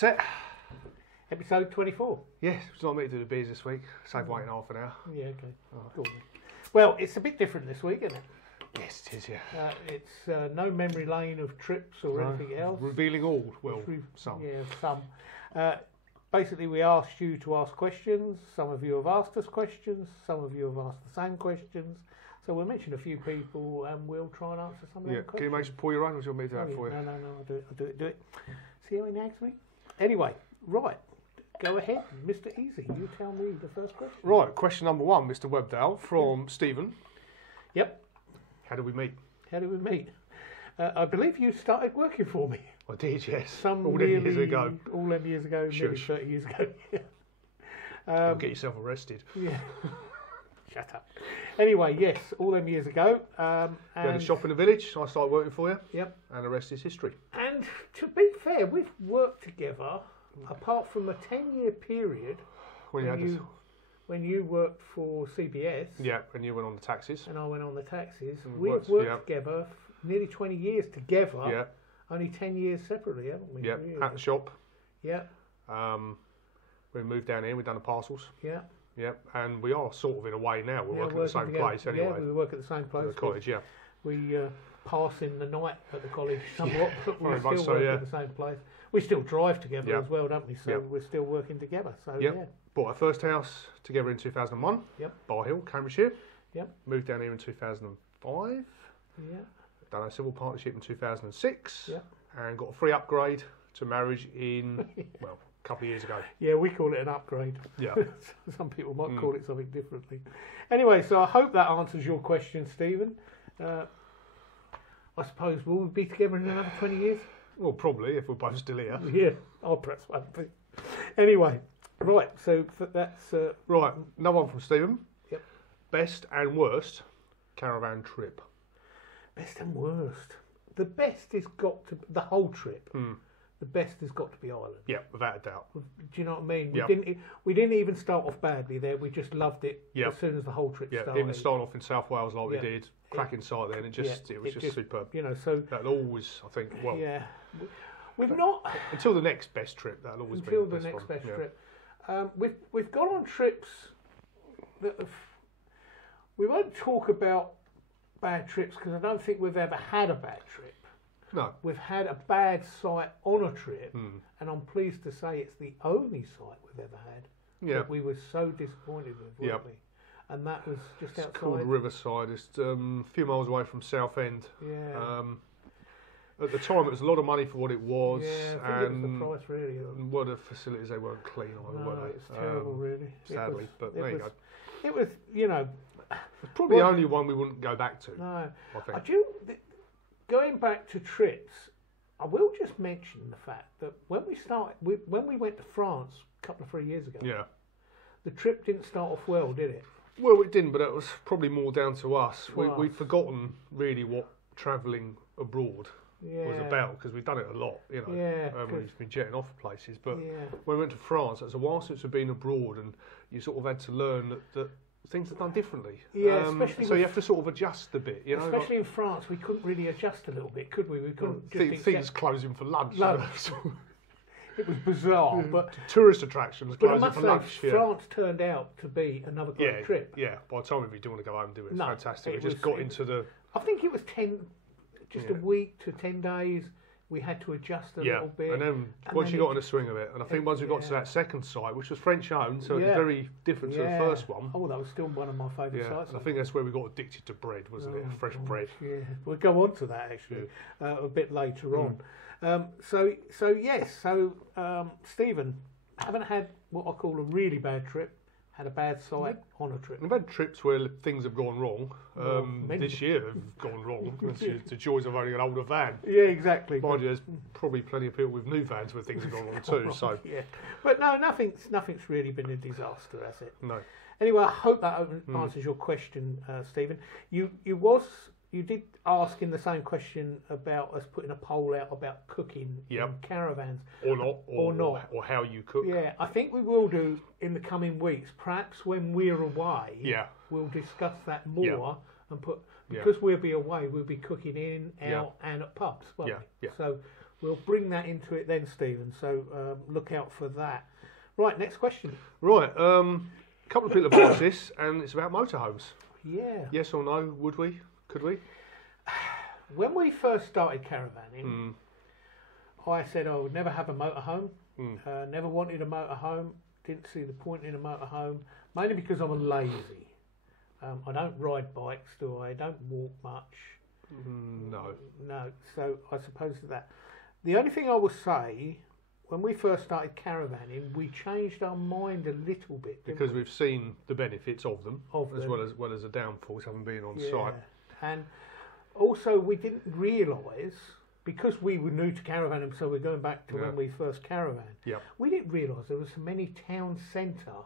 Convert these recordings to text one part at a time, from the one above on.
that's it. Episode 24. Yes, it's not me to do the beers this week. Save waiting half an hour. Yeah, okay. Go on. Well, it's a bit different this week, isn't it? Yes, it is, yeah. It's no memory lane of trips or anything else. Revealing all. Well, some. Yeah, some. Basically, we asked you to ask questions. Some of you have asked us questions. Some of you have asked the same questions. So we'll mention a few people and we'll try and answer some of them questions. Can you make sure pull your own or do you want me to do that for you? No, I'll do it. See how he nags me? Anyway, right. Go ahead, Mr. Easy. You tell me the first question. Right, question number 1, Mr. Webdale, from Stephen. Yep. How did we meet? How did we meet? I believe you started working for me. I did, yes. All them years ago. All them years ago, nearly 30 years ago. You'll get yourself arrested. Yeah. Shut up. Anyway, yes, all them years ago. You had a shop in the village, I started working for you. Yep. And the rest is history. And to be fair, we've worked together, apart from a 10-year period when you worked for CBS. Yeah, and you went on the taxis. And I went on the taxis. We've worked together nearly 20 years together. Yeah. Only 10 years separately, haven't we? Yeah, really? at the shop. Yeah. We moved down here, we've done the parcels. Yeah. Yeah, and we are sort of in a way now, we're working at the same place anyway. Yeah, we work at the same place. At the college, yeah. We pass in the night at the college somewhat, but we still so, work at the same place. We still drive together as well, don't we? So we're still working together. So yeah. Bought our first house together in 2001. Yep. Bar Hill, Cambridgeshire. Yep. Moved down here in 2005. Yeah. Done a civil partnership in 2006. Yep. And got a free upgrade to marriage in, well, a couple of years ago. Yeah, we call it an upgrade. Yeah. Some people might call it something differently. Anyway, so I hope that answers your question, Stephen. I suppose we'll be together in another 20 years? Well, probably, if we're both still here. Yeah, I'll press one. Anyway, right, so that's... Right, another one from Stephen. Yep. Best and worst caravan trip. Best and worst. The best has got to... The whole trip. The best has got to be Ireland. Yeah, without a doubt. Do you know what I mean? Yep. We didn't even start off badly there. We just loved it as soon as the whole trip started. Even starting off in South Wales like we did, cracking site there, and it was just superb. You know, so that'll always, I think, well, we've not until the next best trip. That'll always be the next best trip. We've gone on trips that we won't talk about bad trips because I don't think we've ever had a bad trip. No. We've had a bad site on a trip, and I'm pleased to say it's the only site we've ever had. Yeah. That we were so disappointed with, weren't we? And that was just outside. It's called Riverside. It's a few miles away from Southend. Yeah. At the time, it was a lot of money for what it was. Yeah, I think it was the price, really. Well, the facilities, they weren't clean either, were they? It's terrible, really. Sadly, but there you go. It was, you know... It's probably the only one we wouldn't go back to, no. I think. Going back to trips, I will just mention the fact that when we went to France a couple of 3 years ago, the trip didn't start off well, did it? Well, it didn't, but it was probably more down to us. We'd forgotten really what travelling abroad was about because we'd done it a lot, you know. Yeah, we've been jetting off places, but when we went to France, it was a while since we'd been abroad, and you sort of had to learn that things are done differently. Yeah, especially so you have to sort of adjust a bit, you know. Especially in France, we couldn't really adjust a little bit, could we? We couldn't things closing for lunch. It was bizarre, but tourist attractions closing for lunch. France turned out to be another great trip. Yeah, by the time if you do want to go home and do it, it's fantastic. We just got into the. I think it was a week to 10 days. We had to adjust a little bit. And then once you got in the swing of it, and I think once we got to that second site, which was French owned, so it was very different to the first one. Oh, that was still one of my favourite sites. And I think that's where we got addicted to bread, wasn't it? Fresh bread. Yeah, we'll go on to that actually a bit later on. Stephen, haven't had what I call a really bad trip. Had a bad site on a trip. I've had trips where things have gone wrong. This year have gone wrong. It's the joys of owning an older van. Yeah, exactly. Mind you, there's probably plenty of people with new vans where things have gone wrong too. So but no, nothing's really been a disaster, has it? No. Anyway, I hope that answers your question, Stephen. You did ask in the same question about us putting a poll out about cooking in caravans. Or not. Or how you cook. Yeah, I think we will do in the coming weeks. Perhaps when we're away, we'll discuss that more and because we'll be away, we'll be cooking in, out and at pubs, won't we? Yeah. So we'll bring that into it then, Stephen. So look out for that. Right, next question. Right, a couple of people have asked this, and it's about motorhomes. Yeah. Yes or no? Would we? Could we? When we first started caravanning, I said I would never have a motorhome. Never wanted a motorhome. Didn't see the point in a motorhome, mainly because I'm lazy. I don't ride bikes, do I? I don't walk much. No. No. So I suppose that. The only thing I will say, when we first started caravanning, we changed our mind a little bit. Because we've seen the benefits of them, as well as the downfalls, having been on site. And also we didn't realise, because we were new to caravanning, so we're going back to when we first caravan. Yeah. We didn't realise there were so many town centre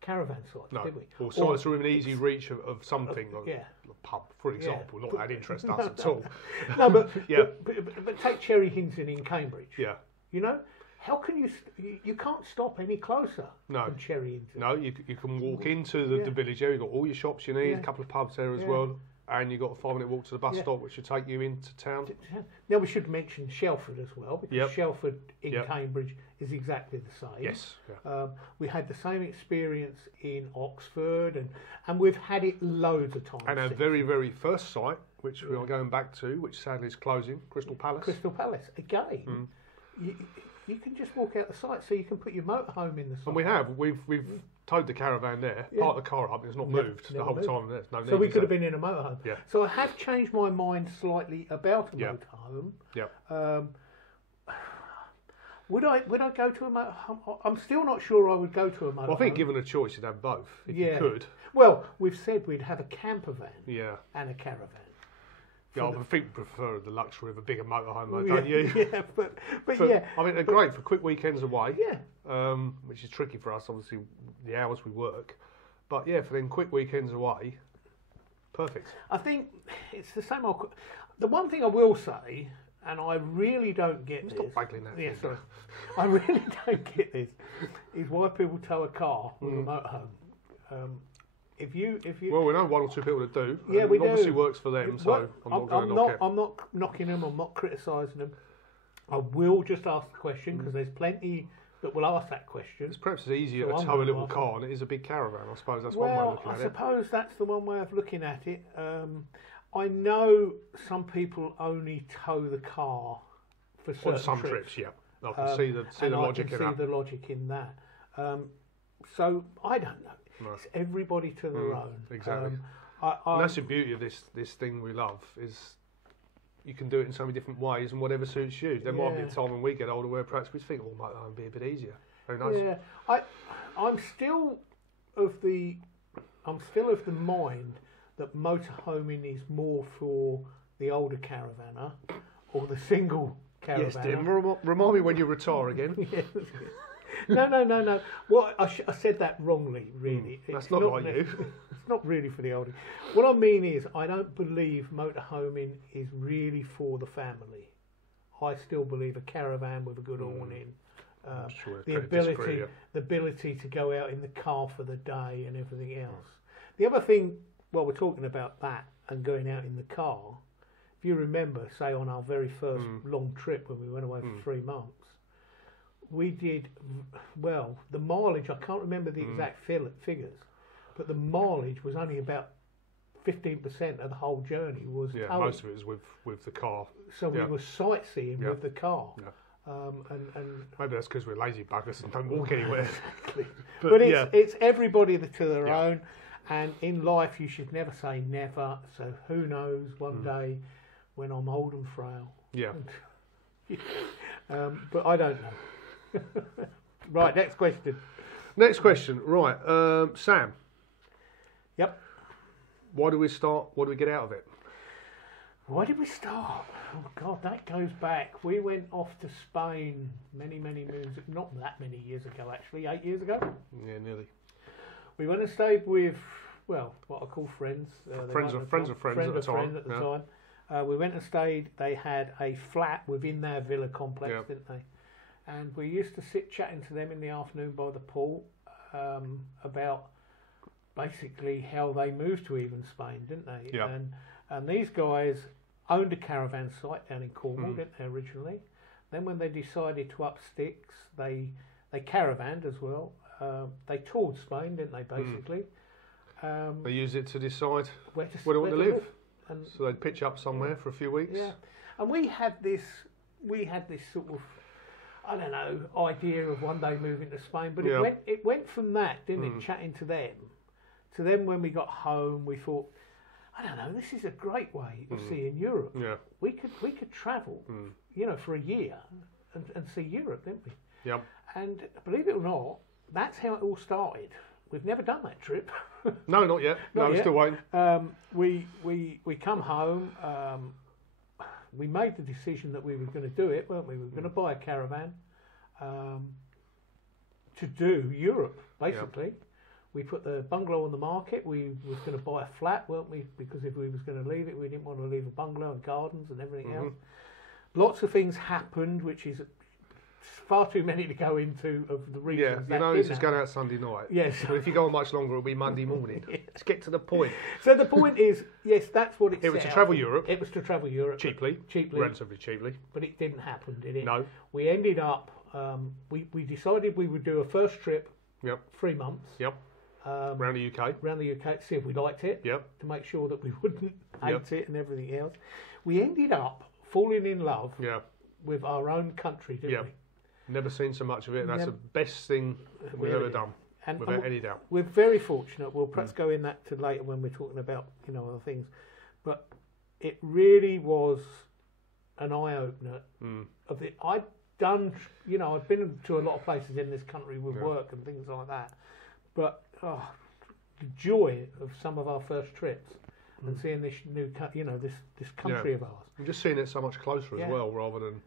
caravan sites, did we? Or sites are in easy reach of something, like a pub, for example. Not that interests us at all. No, but take Cherry Hinton in Cambridge. Yeah. You know, how can you can't stop any closer than Cherry Hinton. No, you can walk into the village area. You've got all your shops you need, a couple of pubs there as well. And you've got a 5-minute walk to the bus stop, which will take you into town. Now we should mention Shelford as well, because Shelford in Cambridge is exactly the same. Yes. We had the same experience in Oxford, and we've had it loads of times. And our very, very first site, which we are going back to, which sadly is closing, Crystal Palace. Crystal Palace, again. You can just walk out the site, so you can put your motorhome in the site. And we've towed the caravan there, parked the car up, and it's not moved the whole time. There's no need. So we could have been in a motorhome. Yeah. So I have changed my mind slightly about a motorhome. Yeah. Would I go to a motorhome? I'm still not sure I would go to a motorhome. Well, I think given a choice, you'd have both, if you could. Well, we've said we'd have a camper van and a caravan. Yeah, I think we prefer the luxury of a bigger motorhome, though, don't you? Yeah, but I mean, they're great for quick weekends away. Yeah. Which is tricky for us, obviously, the hours we work. But yeah, for them quick weekends away, perfect. I think it's the same. The one thing I will say, and I really don't get this. Stop bagling that. Yeah, sorry. I really don't get this. Is why people tow a car with a motorhome. If you well, we know one or two people that do. Yeah, we do. Obviously works for them, so I'm not going to knock it. I'm not knocking them. I'm not criticising them. I will just ask the question, because there's plenty that will ask that question. It's perhaps easier to tow a little car than it is a big caravan. I suppose that's one way of looking at it. I suppose that's the one way of looking at it. I know some people only tow the car for certain on some trips. Yeah, I can see the logic in that. I can see the logic in that. So I don't know. No. It's everybody to their own. Exactly. And that's the beauty of this thing we love, is you can do it in so many different ways and whatever suits you. There might be a time when we get older where perhaps we think, might be a bit easier. Very nice. Yeah, I'm still of the mind that motorhoming is more for the older caravanner or the single caravanner. Yes, Tim. Remind me when you retire again. Yes. No. Well, I said that wrongly, really. That's not like you. It's not really for the older. What I mean is, I don't believe motorhoming is really for the family. I still believe a caravan with a good awning, the ability to go out in the car for the day and everything else. The other thing, while we're talking about that and going out in the car, if you remember, say on our very first long trip when we went away for 3 months, we did, well, the mileage, I can't remember the exact figures, but the mileage was only about 15% of the whole journey was towing. Most of it was with the car. So we were sightseeing with the car. Yeah. And maybe that's because we're lazy buggers and don't walk anywhere. Exactly. But it's everybody to their own, and in life you should never say never, so who knows, one day when I'm old and frail. Yeah. But I don't know. Right, next question. Right, Sam. Yep. Why do we start? What do we get out of it? Why did we start? Oh God, that goes back. We went off to Spain many moons, not that many years ago actually, 8 years ago. Yeah, nearly. We went and stayed with, well, what I call friends. Friends of friends at the time. We went and stayed. They had a flat within their villa complex, didn't they? And we used to sit chatting to them in the afternoon by the pool about basically how they moved to even Spain, didn't they? Yeah. And these guys owned a caravan site down in Cornwall, didn't they, originally? Then when they decided to up sticks, they caravanned as well. They toured Spain, didn't they, basically? They used it to decide where they want to live. And so they'd pitch up somewhere for a few weeks. Yeah, and we had this sort of, I don't know, idea of one day moving to Spain, but it went from that, didn't it, chatting to them, to then when we got home, we thought, I don't know, this is a great way of seeing Europe. Yeah. We could travel, you know, for a year and see Europe, didn't we? Yeah. And believe it or not, that's how it all started. We've never done that trip. No, not yet. We're still waiting. We come home. We made the decision that we were going to do it, weren't we? We were going to buy a caravan to do Europe, basically. Yep. We put the bungalow on the market. We was going to buy a flat, weren't we? Because if we was going to leave it, we didn't want to leave a bungalow and gardens and everything else. Lots of things happened, which is far too many to go into of the reasons. Yeah, you know, this is going out Sunday night. Yes. But if you go on much longer, it'll be Monday morning. Let's get to the point. So the point is, yes, that's what it was to travel Europe. It was to travel Europe. Cheaply. Relatively cheaply. But it didn't happen, did it? No. We ended up, we decided we would do a first trip, 3 months. Yep. Around the UK. Around the UK to see if we liked it. Yep. To make sure that we wouldn't hate it and everything else. We ended up falling in love with our own country, didn't we? Never seen so much of it, and that's the best thing we've ever done, without any doubt. We're very fortunate. We'll perhaps go in that to later when we're talking about, you know, other things. But it really was an eye-opener. Of it. I'd done, you know, I've been to a lot of places in this country with work and things like that. But the joy of some of our first trips and seeing this new, you know, this country of ours. And just seeing it so much closer as well, rather than,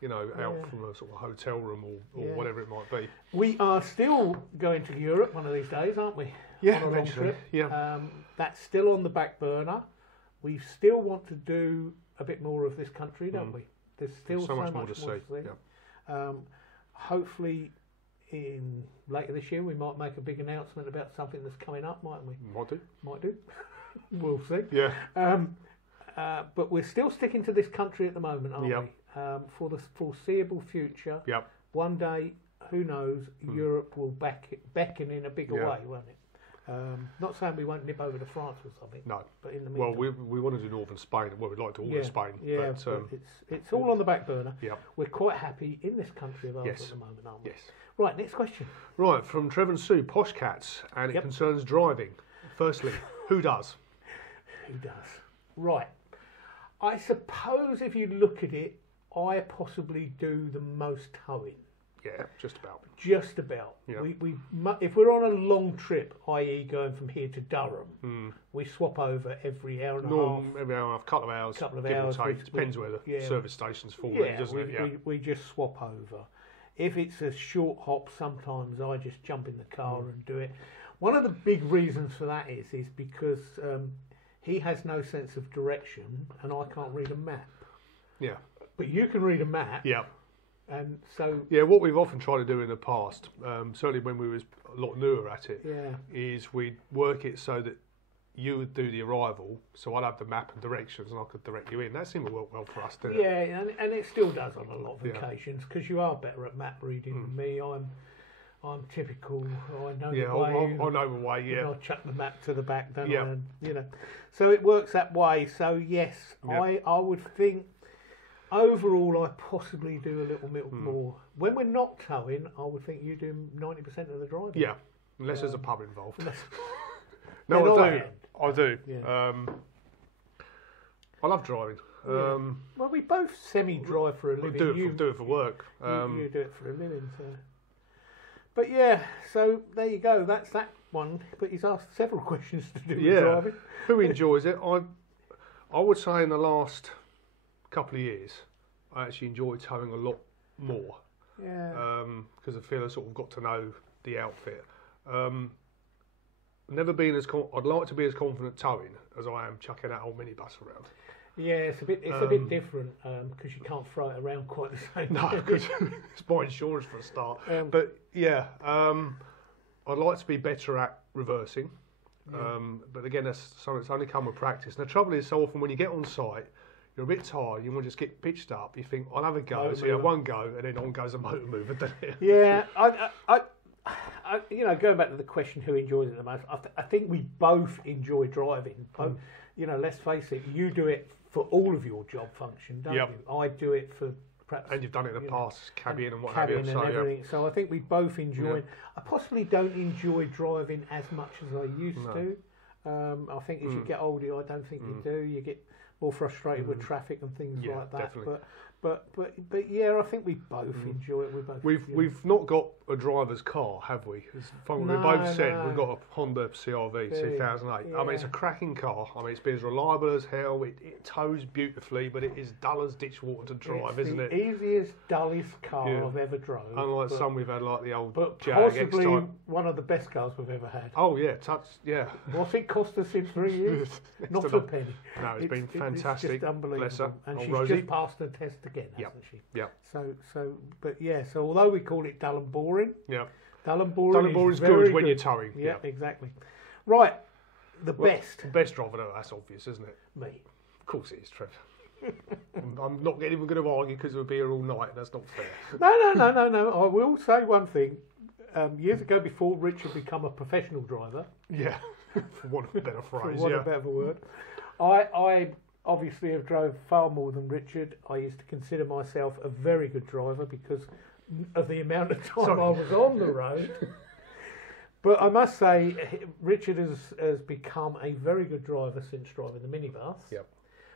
you know, out from a sort of hotel room or whatever it might be. We are still going to Europe one of these days, aren't we? Yeah, on a long trip. Yeah. That's still on the back burner. We still want to do a bit more of this country, don't we? There's still so much more to see. Yeah. Hopefully, later this year, we might make a big announcement about something that's coming up, mightn't we? Might do. We'll see. Yeah. But we're still sticking to this country at the moment, aren't we? For the foreseeable future. Yep. One day, who knows, Europe will beckon in a bigger way, won't it? Not saying we won't nip over to France or something. No. But in the meantime, well, we want to do northern Spain. Well, we'd like to order Spain. Yeah, but it's all on the back burner. Yep. We're quite happy in this country of ours at the moment, aren't we? Yes. Right, next question. Right, from Trevor and Sue, Posh Cats, and it concerns driving. Firstly, who does? Who does? Right. I suppose if you look at it, I possibly do the most towing. Yeah, just about. Just about. Yeah. If we're on a long trip, i.e. going from here to Durham, we swap over every hour and a half. Every hour and a half, couple of hours, give or take. Depends where the service station's falling, doesn't it? We just swap over. If it's a short hop, sometimes I just jump in the car and do it. One of the big reasons for that is because he has no sense of direction and I can't read a map. Yeah. But you can read a map. Yeah. And so... Yeah, what we've often tried to do in the past, certainly when we was a lot newer at it, is we'd work it so that you would do the arrival, so I'd have the map and directions and I could direct you in. That seemed to work well for us, didn't it? Yeah, and it still does on a lot of occasions, because you are better at map reading than me. I'm typical. I know the way. I know the way, I chuck the map to the back, don't I? And, you know, so it works that way. So yes, I would think overall I possibly do a little bit more. When we're not towing, I would think you do 90% of the driving. Yeah, unless there's a pub involved. No, I do. Yeah. I love driving. Well, we both semi-drive for a living. We do it for work. You do it for a living, so... But yeah, so there you go. That's that one. But he's asked several questions to do with driving. Who enjoys it? I would say in the last couple of years, I actually enjoy towing a lot more. Yeah. Because I feel I sort of got to know the outfit. Never been as I'd like to be as confident towing as I am chucking that old minibus around. Yeah, it's a bit different because you can't throw it around quite the same. No, because it's my insurance for a start. But yeah, I'd like to be better at reversing. But again, that's something that's only come with practice. And the trouble is, so often when you get on site, you're a bit tired, you want to just get pitched up, you think, I'll have a go. So you have one go, and then on goes a motor mover, doesn't it? Yeah, I you know, going back to the question, who enjoys it the most? I think we both enjoy driving. You know, let's face it, you do it for all of your job function, don't you? I do it for perhaps. And you've done it in the past, cabbying and what have you. And everything. So I think we both enjoy. I possibly don't enjoy driving as much as I used to. I think as you get older, I don't think you do. You get more frustrated with traffic and things like that. Definitely. But yeah, I think we both enjoy it. We've not got a driver's car, have we? We both said we've got a Honda CRV 2008. Yeah. I mean, it's a cracking car. I mean, it's been as reliable as hell. It tows beautifully, but it is dull as ditch water to drive, isn't it? It's the easiest, dullest car I've ever drove. Unlike some we've had, like the old Jag possibly X-Type. One of the best cars we've ever had. Oh yeah, What's it cost us in 3 years? Not a penny. No, it's been fantastic. It's just unbelievable. Bless her. And she's Rosie. just passed the test again, hasn't she? Yeah. So although we call it dull and boring, dull and boring is good when you're towing. Yeah, exactly. Right, the best driver, though, that's obvious, isn't it? Me. Of course it is, Trev. I'm not even going to argue because we'll be here all night. That's not fair. No. I will say one thing. Years ago, before Richard became a professional driver, for want of a better phrase, for want of a better word, I obviously have drove far more than Richard. I used to consider myself a very good driver because of the amount of time I was on the road. But I must say, Richard has become a very good driver since driving the minibus. Yep.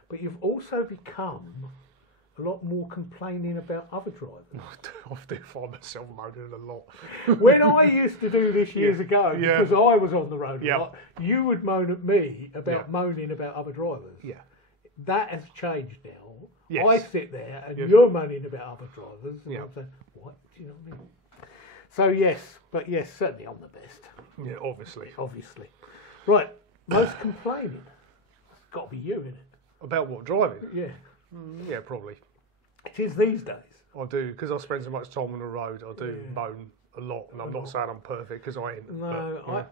But you've also become a lot more complaining about other drivers. I do find myself moaning a lot. When I used to do this years ago, because I was on the road a lot, you would moan at me about moaning about other drivers. Yeah. That has changed now. Yes. I sit there and you're moaning about other drivers. And I'm saying, what? Do you know what I mean? So yes, certainly I'm the best. Yeah, obviously. Right, most complaining. It's got to be you, isn't it? About what, driving? Yeah. Yeah, probably. It is these days. I do, because I spend so much time on the road, I do moan a lot, and I'm not saying I'm perfect, because I ain't. No,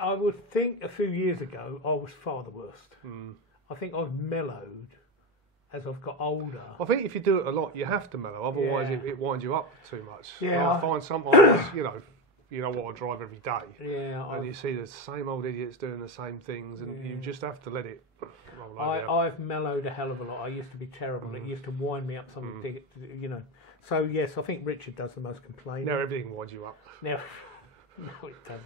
I would think a few years ago I was far the worst. I think I've mellowed as I've got older. I think if you do it a lot, you have to mellow, otherwise it winds you up too much. Yeah, I find sometimes, you know what, I drive every day. Yeah. And you see the same old idiots doing the same things, and you just have to let it roll over. I've mellowed a hell of a lot. I used to be terrible. It used to wind me up something, So yes, I think Richard does the most complaining. Now everything winds you up. Now, no, it doesn't.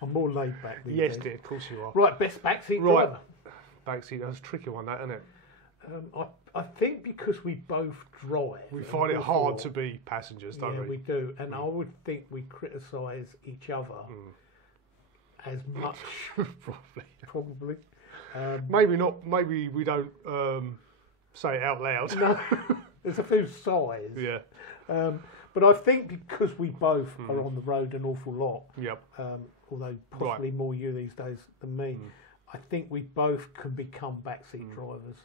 I'm more laid back these days. days. Dear, of course you are. Right, best backseat driver. Backseat, that's a tricky one, that, isn't it? I think because we both drive, we find it hard to be passengers, don't we? Yeah, we do, and I would think we criticise each other as much. Probably. Maybe not. Maybe we don't say it out loud. No, there's a few sighs. Yeah. But I think because we both are on the road an awful lot. Yep. Although possibly more you these days than me. I think we both can become backseat drivers.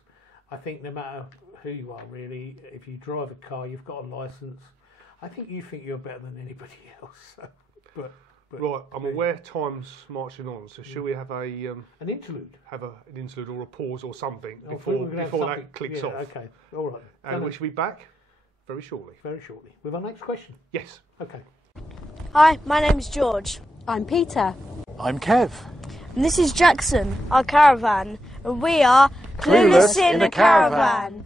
I think no matter who you are, really, if you drive a car, you've got a licence. I think you think you're better than anybody else. But right, I'm aware time's marching on. So shall we have an interlude? Have an interlude or a pause or something before that clicks off. Okay, all right. And we shall be back very shortly. Very shortly with our next question. Yes. Okay. Hi, my name's George. I'm Peter. I'm Kev. And this is Jackson, our caravan, and we are Clueless in a Caravan.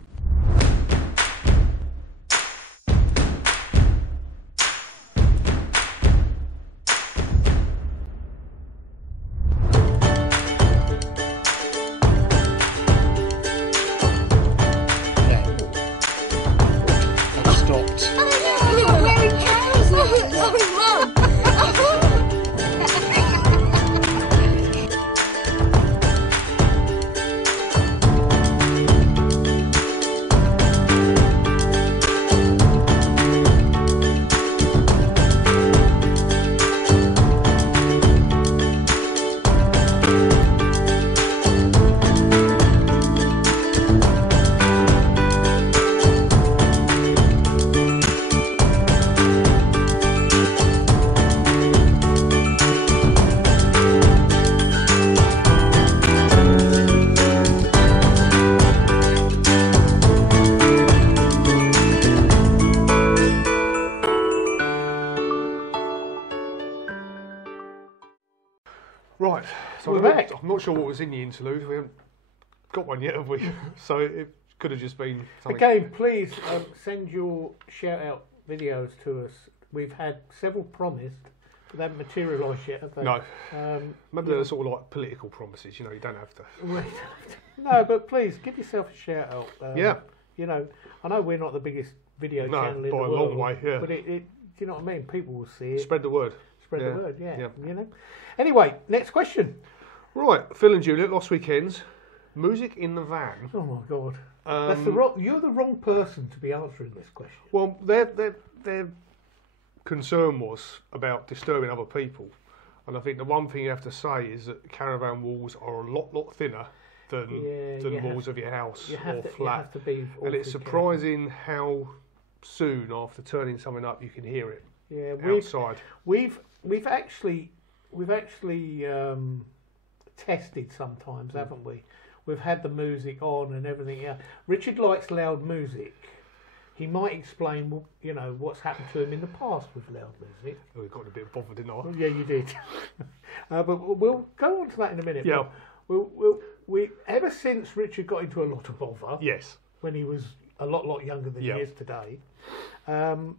I've stopped. Right, so We're back. I'm not sure what was in the interlude. We haven't got one yet, have we? So it could have just been something. Again, please send your shout-out videos to us. We've had several promised, but they haven't materialised yet, have they? No. Maybe they're sort of like political promises, you know, you don't have to. No, but please, give yourself a shout-out. Yeah. You know, I know we're not the biggest video channel in the world. by a long way, yeah. But do you know what I mean? People will see it. Spread the word. Spread the word, yeah. You know. Anyway, next question. Right, Phil and Juliet, Lost Weekends. Music in the van. Oh my God. You're the wrong person to be answering this question. Well, their concern was about disturbing other people. And I think the one thing you have to say is that caravan walls are a lot thinner than walls of your house or flat. You have to be and it's surprising how soon after turning something up you can hear it outside. We've actually tested sometimes, haven't we? We've had the music on and everything. Yeah, Richard likes loud music. He might explain, you know, what's happened to him in the past with loud music. Oh, we got a bit bothered, didn't I? Well, yeah, you did. But we'll go on to that in a minute. Yeah. We ever since Richard got into a lot of bother. Yes. When he was a lot younger than he is today. It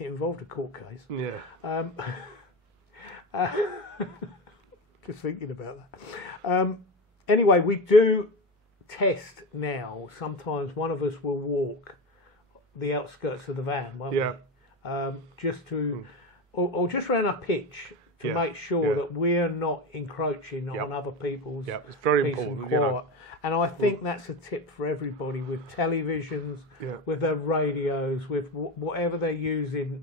involved a court case. Yeah. Just thinking about that. Anyway, we do test now. Sometimes one of us will walk the outskirts of the van, won't we? Just to, or just around our pitch to make sure that we're not encroaching on other people's. Yeah, it's very important. You know. And I think that's a tip for everybody with televisions, with their radios, with whatever they're using.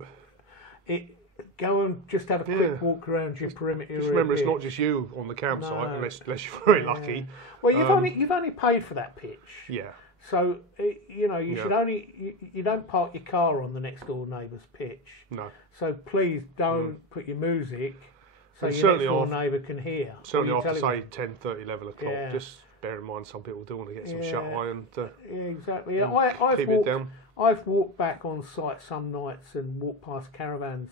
Go and just have a quick walk around your perimeter. Just remember, it's not just you on the campsite, unless you're very lucky. Well, you've only paid for that pitch. Yeah. So you know you should only you don't park your car on the next door neighbour's pitch. No. So please don't put your music so your next door neighbour can hear. Certainly after say 10, 30, 11 o'clock. Yeah. Just bear in mind some people do want to get some shut eye and exactly. Keep it down. I've walked back on site some nights and walked past caravans.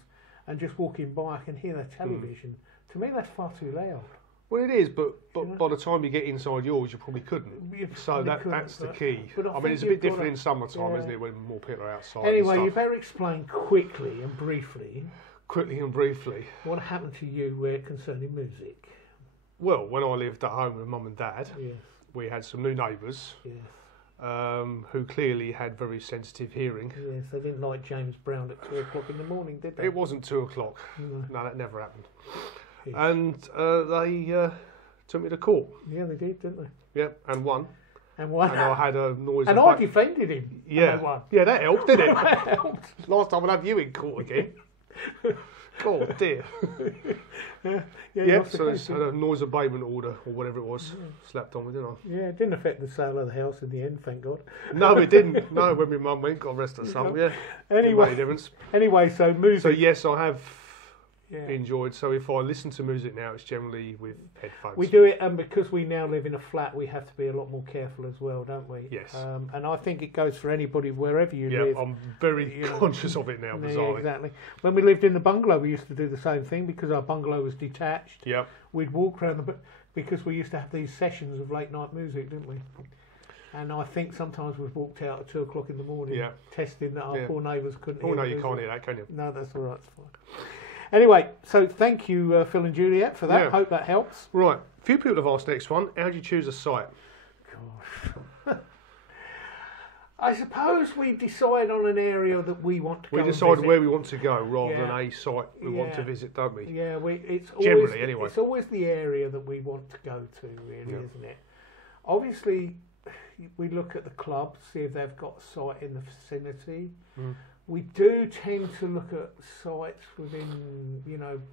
And just walking by, I can hear their television. To me, that's far too loud. Well, it is, but by the time you get inside yours, you probably couldn't. That's the key. I mean, it's a bit different in summertime, isn't it, when more people are outside. Anyway, you better explain quickly and briefly. What happened to you concerning music? Well, when I lived at home with Mum and Dad, we had some new neighbours. Who clearly had very sensitive hearing. Yes, they didn't like James Brown at 2 o'clock in the morning, did they? It wasn't 2 o'clock. No, that never happened. Yes. And they took me to court. Yeah, they did, didn't they? Yeah, and won. And I had a noise. And I defended him. Yeah. And won. Yeah, that helped, didn't it? That helped. Last time I'll have you in court again. Oh dear. So I had a noise abatement order or whatever it was slapped on me, didn't I? Yeah, it didn't affect the sale of the house in the end, thank God. No, it didn't. No, when my mum went, got arrested or something. Yeah. Anyway, so music. So yes, I have enjoyed. So if I listen to music now, it's generally with headphones. We do it, and because we now live in a flat, we have to be a lot more careful as well, don't we? Yes. And I think it goes for anybody wherever you live. Yeah, I'm very conscious of it now, bizarrely. Exactly. When we lived in the bungalow, we used to do the same thing because our bungalow was detached. Yeah. We'd walk around because we used to have these sessions of late night music, didn't we? And I think sometimes we've walked out at 2 o'clock in the morning testing that our poor neighbours couldn't hear. Oh no, you can't hear that, can you? No, that's all right. It's fine. Anyway, so thank you, Phil and Juliet, for that. Hope that helps. Right. A few people have asked next one. How do you choose a site? Gosh. I suppose we decide on an area that we want to go. We decide where we want to go rather than a site we want to visit, don't we? Yeah, Generally, it's always the area that we want to go to, really, isn't it? Obviously, we look at the club, see if they've got a site in the vicinity. We do tend to look at sites within,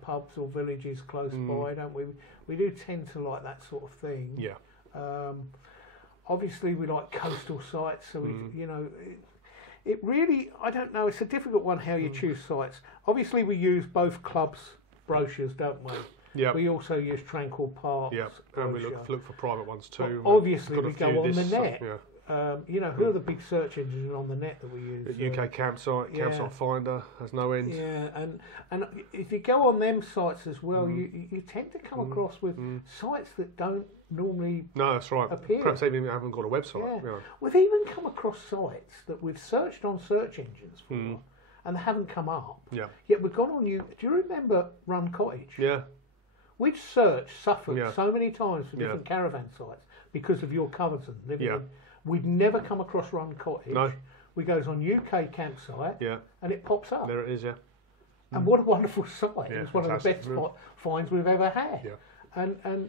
pubs or villages close by, don't we? We do tend to like that sort of thing. Yeah. Obviously, we like coastal sites, so it really, I don't know. It's a difficult one how you choose sites. Obviously, we use both clubs' brochures, don't we? Yeah. We also use Tranquil Park's and we look for private ones too. But obviously, we go on the net. You know, who are the big search engines on the net that we use? UK Campsite, Campsite Finder has no end. Yeah, and if you go on them sites as well, you tend to come across with sites that don't normally that's right. appear. Perhaps they even haven't got a website. Yeah. Yeah. We've even come across sites that we've searched on search engines for, and they haven't come up. Yeah. Yet we've gone on Do you remember Run Cottage? Yeah. We've searched Suffolk Yeah. so many times for different caravan sites because of your Coverton living in. We've never come across Run Cottage. No. We goes on UK Campsite, and it pops up. There it is, yeah. And what a wonderful site! Yeah, It's one of the best finds we've ever had. Yeah. And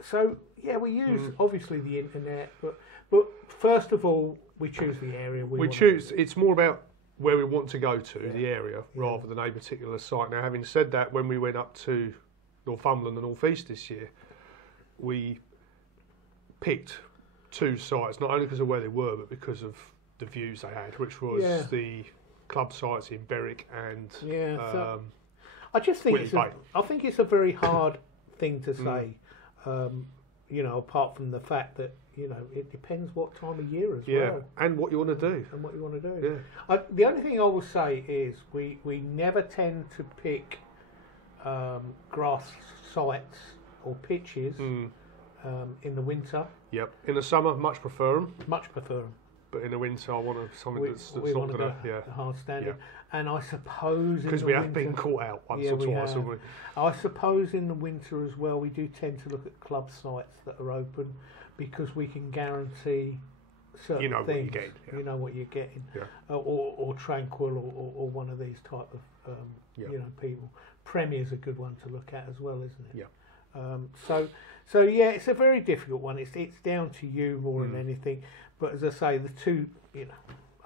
so we use obviously the internet, but first of all we choose the area we choose. It's more about where we want to go to, the area, rather than a particular site. Now, having said that, when we went up to Northumberland and North East this year, we picked 2 sites, not only because of where they were, but because of the views they had, which was the club sites in Berwick and so I just think it's a very hard thing to say. You know, apart from the fact that it depends what time of year as well, and what you want to do, The only thing I will say is we never tend to pick grass sites or pitches in the winter. Yep. In the summer, much prefer them. But in the winter, I want something that's not going to hard standing. And I suppose because we have been caught out once or twice, haven't we? I suppose in the winter as well, we do tend to look at club sites that are open because we can guarantee certain things. What you're getting. You know what you're getting. Or Tranquil or one of these type of people. Premier's a good one to look at as well, isn't it? Yeah. So it's a very difficult one. It's down to you more than anything. But as I say, the two, I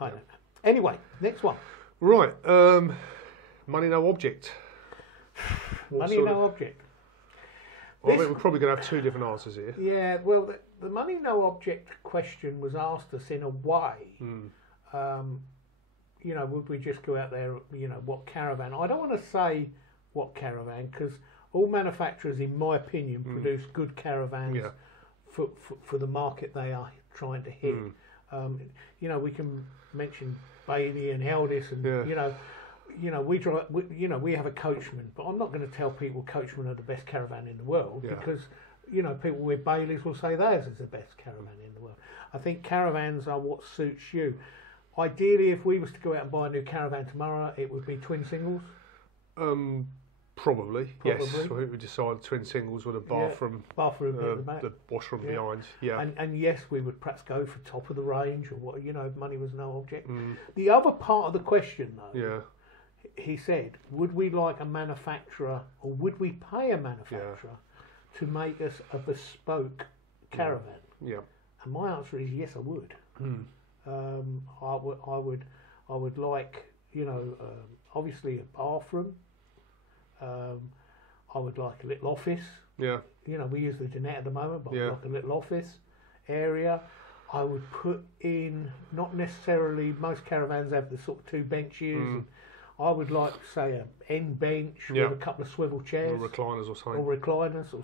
don't know. Anyway, next one. Right. Money no object. Money no object. Well, I think we're probably going to have 2 different answers here. Yeah. Well, the money no object question was asked us in a way. Would we just go out there? What caravan? I don't want to say what caravan because all manufacturers, in my opinion, produce good caravans for the market they are trying to hit. We can mention Bailey and Eldis, and we have a Coachman, but I'm not going to tell people Coachman are the best caravan in the world because people with Baileys will say theirs is the best caravan in the world. I think caravans are what suits you. Ideally, if we was to go out and buy a new caravan tomorrow, it would be twin singles. Probably. Yes. So I think we decided twin singles with a bathroom at the back. The washroom behind. Yeah. And yes, we would perhaps go for top of the range or what. If money was no object. The other part of the question, though, he said, would we like a manufacturer or would we pay a manufacturer to make us a bespoke caravan? Yeah. And my answer is yes, I would. I would like obviously a bathroom. I would like a little office. Yeah. We use the Jeanette at the moment, but I'd like a little office area. I would put in, not necessarily, most caravans have the sort of 2 benches. I would like, say, an end bench with a couple of swivel chairs. Or recliners or something. Or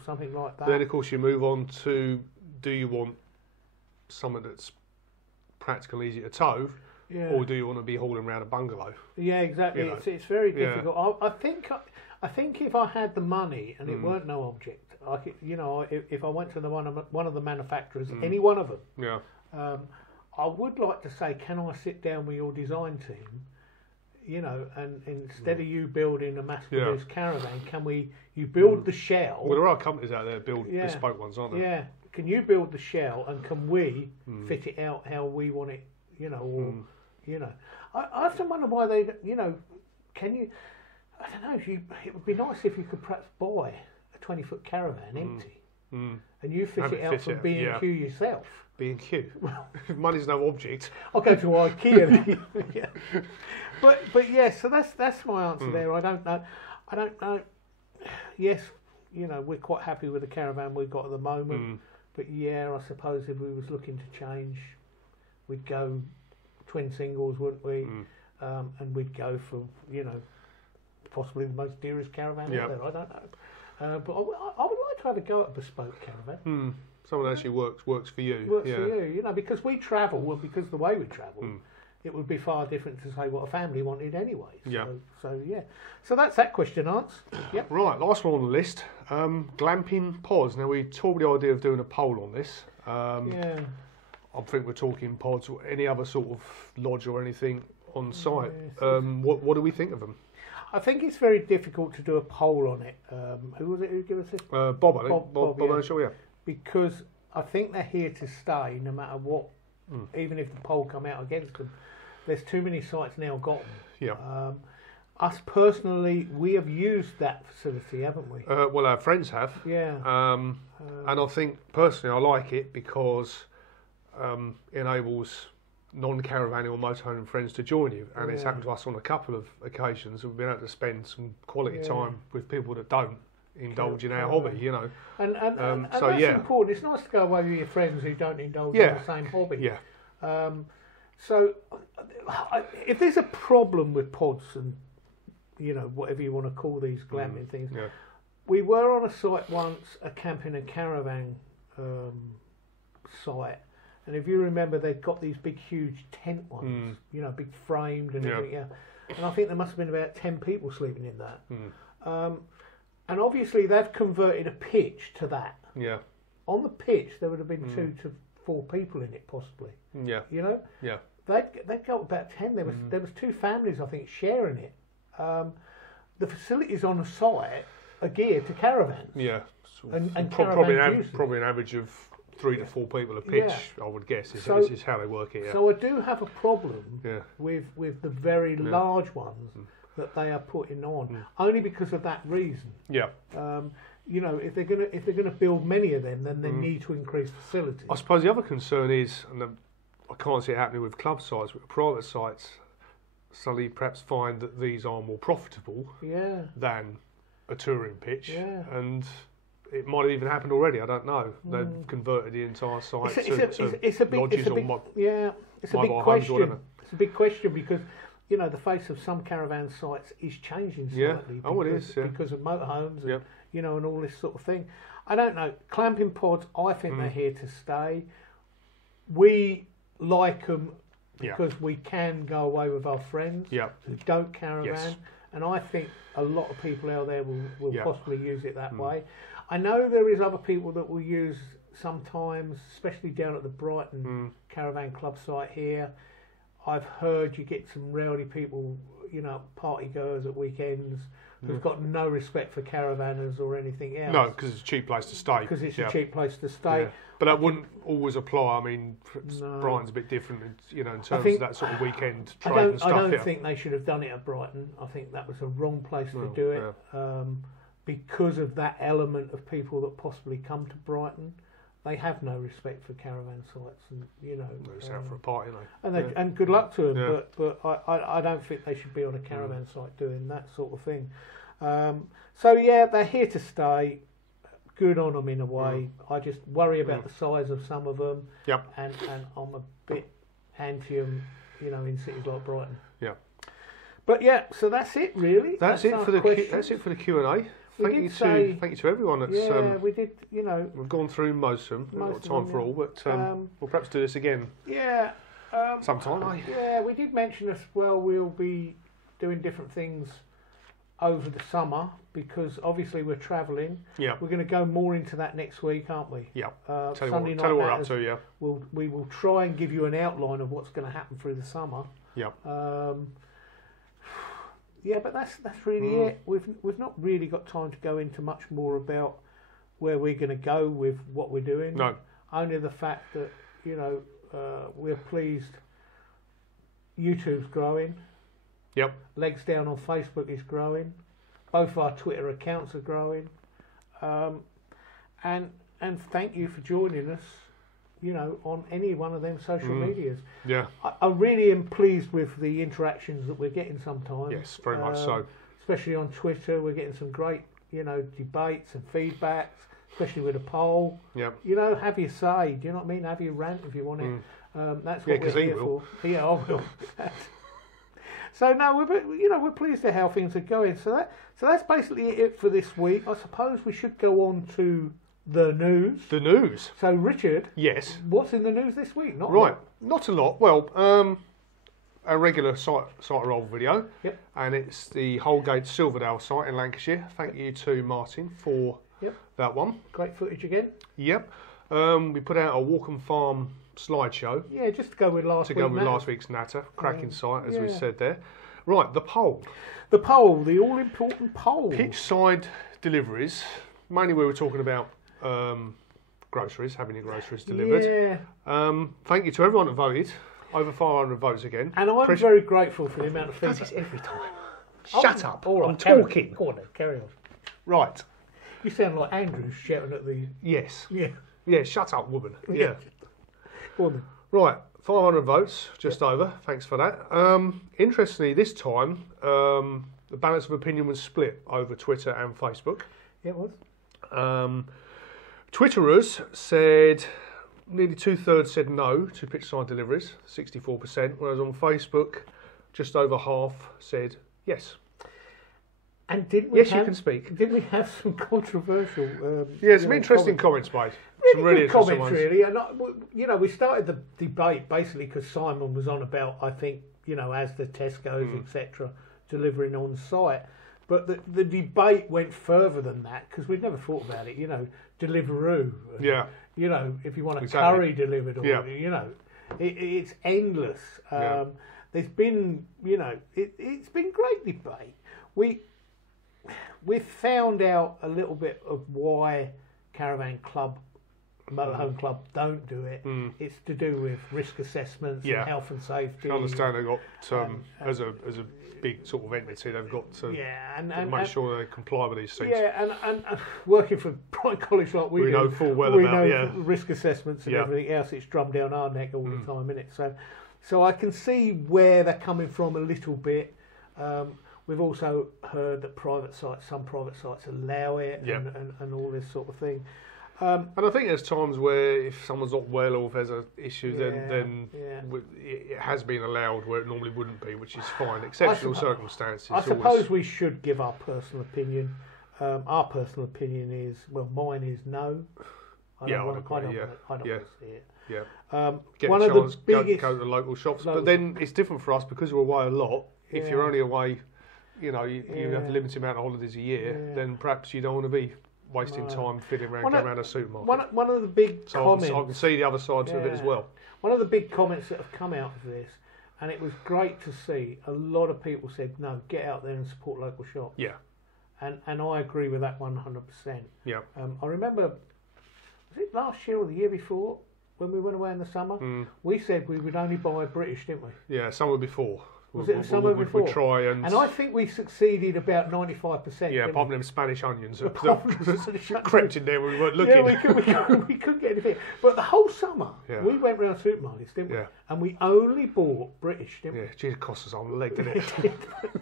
something like that. Then, of course, you move on to, do you want something that's practical, easy to tow? Yeah. Or do you want to be hauling around a bungalow? Yeah, exactly. It's very difficult. I think if I had the money and it weren't no object, I could, if I went to one of the manufacturers, any one of them, I would like to say, can I sit down with your design team, and instead of you building a mass-produced caravan, you build the shell? Well, there are companies out there that build bespoke ones, aren't there? Yeah. Can you build the shell and can we fit it out how we want it? I often wonder why they, can you? I don't know. It would be nice if you could perhaps buy a 20-foot caravan empty, and you fit it out from B&Q yourself. B&Q. Money's no object. I'll go to IKEA. But yes. So that's my answer there. I don't know. Yes, we're quite happy with the caravan we've got at the moment. But I suppose if we was looking to change, we'd go twin singles, wouldn't we? And we'd go for possibly the most dearest caravan out there. I don't know, but I would like like to have a go at a bespoke caravan. Someone actually works for you. Works for you, you know, because we travel, well, because the way we travel, it would be far different to say what a family wanted anyway. So yeah. So that's that question answered. Yep. Right, last one on the list. Glamping pods. Now we talked the idea of doing a poll on this. I think we're talking pods or any other sort of lodge or anything on site. What do we think of them? I think it's very difficult to do a poll on it. Who was it who gave us this? Bob, I think. Bob Earnshaw, yeah. Because I think they're here to stay no matter what, even if the poll come out against them. There's too many sites now got them. Yeah. Us personally, we have used that facility, haven't we? Well, our friends have. Yeah. And I think, personally, I like it because it enables non-caravanning or motorhome friends to join you, and it's happened to us on a couple of occasions. We've been able to spend some quality time with people that don't indulge in our hobby, you know. And so that's important. It's nice to go away with your friends who don't indulge in the same hobby. Yeah. So if there's a problem with pods and, you know, whatever you want to call these glamping things, we were on a site once, a camping and caravan site. And if you remember, they've got these big, huge tent ones, you know, big framed and everything. Yeah. And I think there must have been about 10 people sleeping in that. And obviously, they've converted a pitch to that. Yeah. On the pitch, there would have been 2 to 4 people in it, possibly. Yeah. You know. Yeah. They'd got about 10. There was 2 families, I think, sharing it. The facilities on the site are geared to caravans. Yeah. And probably an average of 3 to 4 people a pitch, I would guess, is how they work it. Yeah. So I do have a problem with the very large ones that they are putting on, only because of that reason. Yeah. You know, if they're gonna build many of them, then they need to increase facilities. I suppose the other concern is, and I can't see it happening with club sites, but private sites suddenly perhaps find that these are more profitable than a touring pitch, and it might have even happened already. I don't know. They've converted the entire site to lodges or mobile homes or whatever. It's a big question because, you know, the face of some caravan sites is changing slightly. Because of motorhomes, and, you know, and all this sort of thing. I don't know. Clamping pods, I think they're here to stay. We like them because we can go away with our friends who don't caravan, and I think a lot of people out there will possibly use it that way. I know there is other people that will use sometimes, especially down at the Brighton Caravan Club site here. I've heard you get some rowdy people, you know, party goers at weekends who've got no respect for caravanners or anything else. No, because it's a cheap place to stay. Because it's a cheap place to stay. Yeah. But that wouldn't always apply. I mean, Brighton's a bit different, you know, in terms of that sort of weekend trade and stuff. I don't think they should have done it at Brighton. I think that was a wrong place to do it. Because of that element of people that possibly come to Brighton, they have no respect for caravan sites, and you know, they're just out for a party, you know. And good luck to them. But I don't think they should be on a caravan site doing that sort of thing. So yeah, they're here to stay. Good on them in a way. I just worry about the size of some of them. Yep. And I'm a bit anti them, you know, in cities like Brighton. Yeah. But yeah, so that's it really. That's it for the Q&A. Thank you to everyone that's we did, you know, we've gone through most of them. We've got time for all, but we'll perhaps do this again. Yeah. Sometime. Yeah, we did mention as well we'll be doing different things over the summer because obviously we're travelling. Yeah. We're going to go more into that next week, aren't we? Yeah. Sunday Night Natters, we're up to, yeah. We will try and give you an outline of what's going to happen through the summer. Yeah. Yeah, but that's really it. We've not really got time to go into much more about where we're going to go with what we're doing. No. Only the fact that, you know, we're pleased YouTube's growing. Yep. Legs Down on Facebook is growing. Both our Twitter accounts are growing. And thank you for joining us, you know, on any one of them social medias. Yeah. I really am pleased with the interactions that we're getting sometimes. Yes, very much so. Especially on Twitter, we're getting some great, you know, debates and feedbacks, especially with a poll. Yeah. You know, have your say. Do you know what I mean? Have your rant if you want it. That's what we're here for. Yeah, I will. So no, we're pleased at how things are going. So that's basically it for this week. I suppose we should go on to the news. The news. So Richard, yes, what's in the news this week? Not a lot. Well, a regular site roll video. Yep. And it's the Holgate Silverdale site in Lancashire. Thank you to Martin for that one. Great footage again. Yep. We put out a walk and farm slideshow. Yeah, just to go with last week's Natter. Cracking site, as we said there. Right, the poll. The poll, the all-important poll. Pitch side deliveries. Mainly we were talking about groceries, having your groceries delivered. Yeah. Thank you to everyone that voted. Over 500 votes again. And I'm very grateful for the amount of feedback. Does this every time. Shut up. All right, I'm talking. Go on then, carry on. Right. You sound like Andrew shouting at the... Yes. Yeah. Yeah, shut up, woman. Yeah. Go on then. Right, 500 votes, just over. Thanks for that. Interestingly, this time, the balance of opinion was split over Twitter and Facebook. Yeah, it was. Twitterers said... Nearly 2/3 said no to pitch side deliveries, 64%, whereas on Facebook, just over half said yes. And didn't we you can speak. Didn't we have some controversial? Some interesting comments made. Some really good comments, really. And we started the debate basically because Simon was on about, I think, as the Tesco's, etc., delivering on site. But the debate went further than that because we'd never thought about it. Deliveroo. Yeah. If you want a curry delivered, or it's endless. There's been, it's been great debate. We've found out a little bit of why Caravan Club, Motorhome Club don't do it. It's to do with risk assessments and health and safety. I understand they've got as a big sort of entity, they've got to make sure they comply with these things. Yeah, and working for private college like we do, know full well about risk assessments and everything else. It's drummed down our neck all the time, isn't it? So I can see where they're coming from a little bit. We've also heard that some private sites allow it and all this sort of thing. And I think there's times where if someone's not well or if there's an issue, then it has been allowed where it normally wouldn't be, which is fine. Exceptional circumstances. I suppose we should give our personal opinion. Our personal opinion is, mine is no. I don't want to see it. Yeah. Get one a chance, of the biggest go to the local shops. But then it's different for us because we're away a lot. If you're only away, you have a limited amount of holidays a year, then perhaps you don't want to be wasting time fiddling around, going around a supermarket. One of the big comments... I can see the other side of it as well. One of the big comments that have come out of this, and it was great to see, a lot of people said, no, get out there and support local shops. Yeah. And I agree with that 100%. Yeah. I remember, was it last year or the year before, when we went away in the summer? We said we would only buy British, didn't we? Yeah, summer before. Was it the summer before? We try and I think we succeeded about 95%. Yeah, apart from them Spanish onions that crept in there when we weren't looking. Yeah, we couldn't get anything. But the whole summer, we went round supermarkets, didn't we? Yeah. And we only bought British, didn't we? Yeah, geez, it cost us on the leg, didn't it?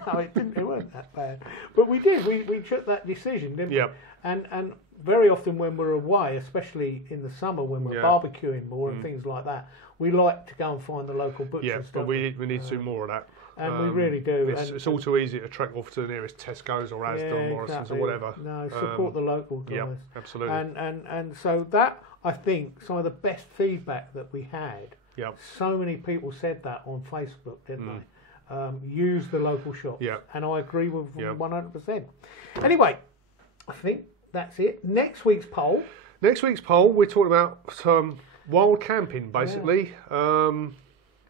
No, it didn't. It wasn't that bad. But we did. We took that decision, didn't we? Yeah. And very often when we're away, especially in the summer when we're barbecuing more and things like that, we like to go and find the local butchers. Yeah, but we need to do more of that. And we really do. It's all too easy to track off to the nearest Tesco's or Asda or Morrison's or whatever. No, support the local guys. Yeah, absolutely. And so that, I think, some of the best feedback that we had, so many people said that on Facebook, didn't they? Use the local shops. Yeah. And I agree with 100%. Anyway, I think that's it. Next week's poll, we're talking about wild camping, basically.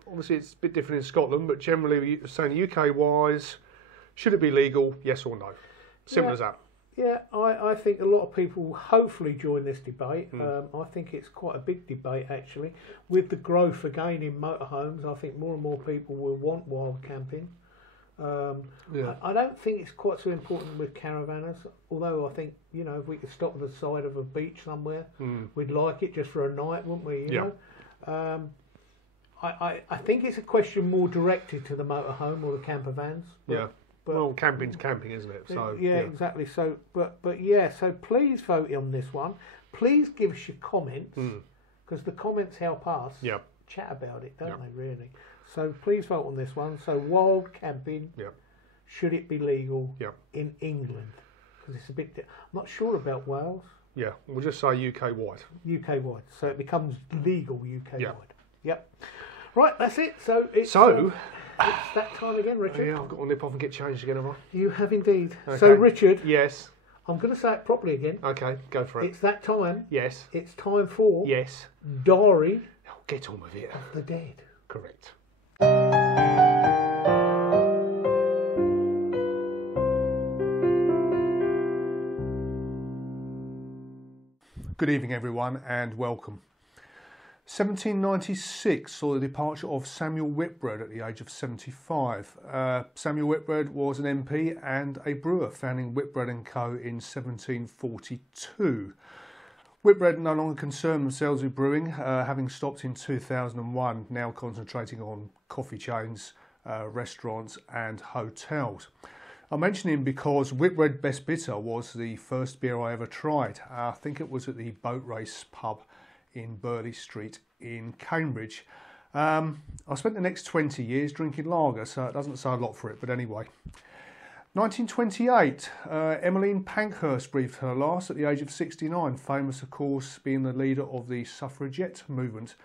Obviously, it's a bit different in Scotland, but generally, saying UK-wise, should it be legal, yes or no? Simple as that. Yeah, I think a lot of people hopefully join this debate. I think it's quite a big debate, actually. With the growth again in motorhomes, I think more and more people will want wild camping. I don't think it's quite so important with caravanners, although I think, if we could stop at the side of a beach somewhere, we'd like it just for a night, wouldn't we? You know? I think it's a question more directed to the motorhome or the camper vans. Well, camping's camping, isn't it? So exactly. So, so please vote on this one. Please give us your comments because the comments help us chat about it, don't they? Really. So please vote on this one. So wild camping, should it be legal in England? Because it's a bit... I'm not sure about Wales. Yeah, we'll just say UK wide. UK wide. So it becomes legal UK wide. Yep. Right, that's it. So it's that time again, Richard. Yeah, I've got to nip off and get changed again, have I? You have indeed. Okay. So, Richard. Yes. I'm going to say it properly again. Okay, go for it. It's that time. Yes. It's time for... Yes. Diary Oh, get on with it. of the Dead. Correct. Good evening, everyone, and welcome. 1796 saw the departure of Samuel Whitbread at the age of 75. Samuel Whitbread was an MP and a brewer, founding Whitbread & Co. in 1742. Whitbread no longer concern themselves with brewing, having stopped in 2001, now concentrating on coffee chains, restaurants and hotels. I mention him because Whitbread Best Bitter was the first beer I ever tried. I think it was at the Boat Race pub in Burley Street in Cambridge. I spent the next 20 years drinking lager, so it doesn't say a lot for it, but anyway. 1928, Emmeline Pankhurst breathed her last at the age of 69, famous of course being the leader of the suffragette movement.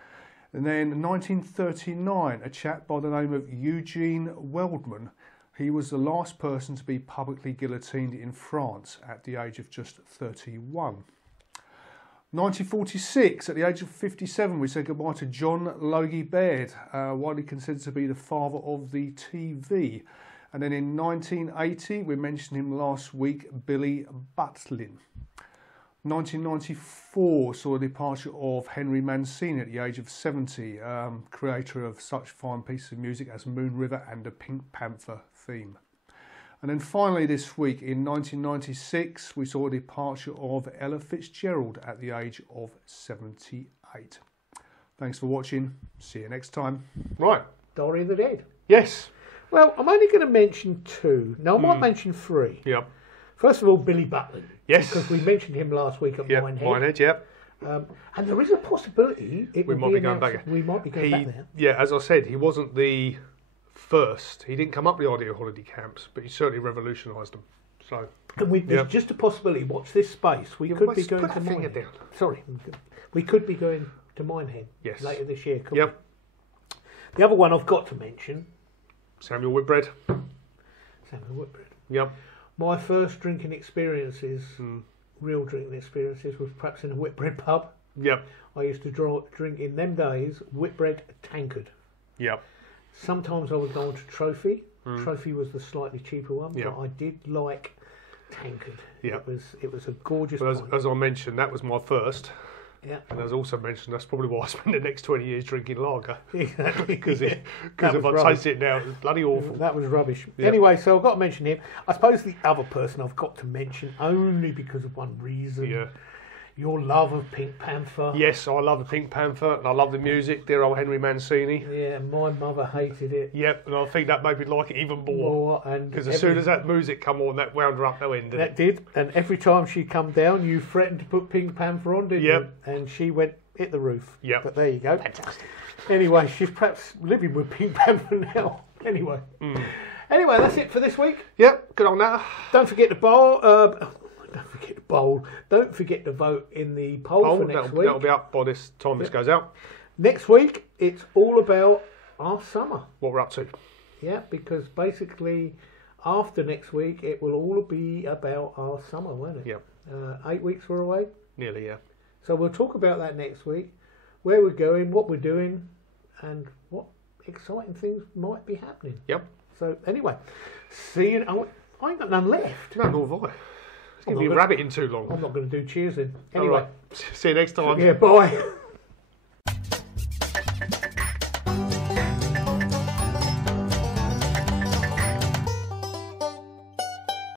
And then 1939, a chap by the name of Eugene Weldman. He was the last person to be publicly guillotined in France at the age of just 31. 1946, at the age of 57, we said goodbye to John Logie Baird, widely considered to be the father of the TV. And then in 1980, we mentioned him last week, Billy Butlin. 1994 saw the departure of Henry Mancini at the age of 70, creator of such fine pieces of music as Moon River and the Pink Panther theme. And then finally this week in 1996 we saw the departure of Ella Fitzgerald at the age of 78. Thanks for watching. See you next time. Right. Diary of the Dead. Yes. Well, I'm only going to mention two. No, I might mention three. Yep. First of all, Billy Butlin. Yes. Because we mentioned him last week at Minehead. Minehead, yep. And there is a possibility we might be going back. We might be going back there. Yeah, as I said, he wasn't the first. He didn't come up with the idea of holiday camps, but he certainly revolutionised them. So, and there's just a possibility. Watch this space. We could be going to Minehead. Sorry, we could be going to Minehead later this year. Yep. The other one I've got to mention. Samuel Whitbread. Samuel Whitbread. Yep. My first drinking experiences, real drinking experiences, was perhaps in a Whitbread pub. Yep. I used to drink in them days Whitbread tankard. Yep. Sometimes I would go on to Trophy. Trophy was the slightly cheaper one, but I did like tankard. Yeah. It was a gorgeous. But as I mentioned, that was my first. Yeah. And as also mentioned, that's probably why I spent the next 20 years drinking lager. Exactly. Because if I taste it now, it's bloody awful. That was rubbish. Yeah. Anyway, so I've got to mention him. I suppose the other person I've got to mention only because of one reason. Yeah. Your love of Pink Panther. Yes, I love the Pink Panther and I love the music. Dear old Henry Mancini. Yeah, my mother hated it. Yep, and I think that made me like it even more. Because as soon as that music come on, that wound her up no end. That did. And every time she come down, you threatened to put Pink Panther on, didn't you? And she went hit the roof. Yep. But there you go. Fantastic. Anyway, she's perhaps living with Pink Panther now. Anyway. Anyway, that's it for this week. Yep, good on that. Don't forget to bowl. Don't forget to vote in the poll for next week. That'll be up by this time this goes out. Next week, it's all about our summer. What we're up to. Yeah, because basically after next week, it will all be about our summer, won't it? Yeah. 8 weeks we're away. Nearly, yeah. So we'll talk about that next week, where we're going, what we're doing, and what exciting things might be happening. Yep. So anyway, see you. I ain't got none left. No, nor have I. It's going to be rabbiting too long. I'm not going to do cheers then. Anyway. All right. See you next time. Yeah, bye.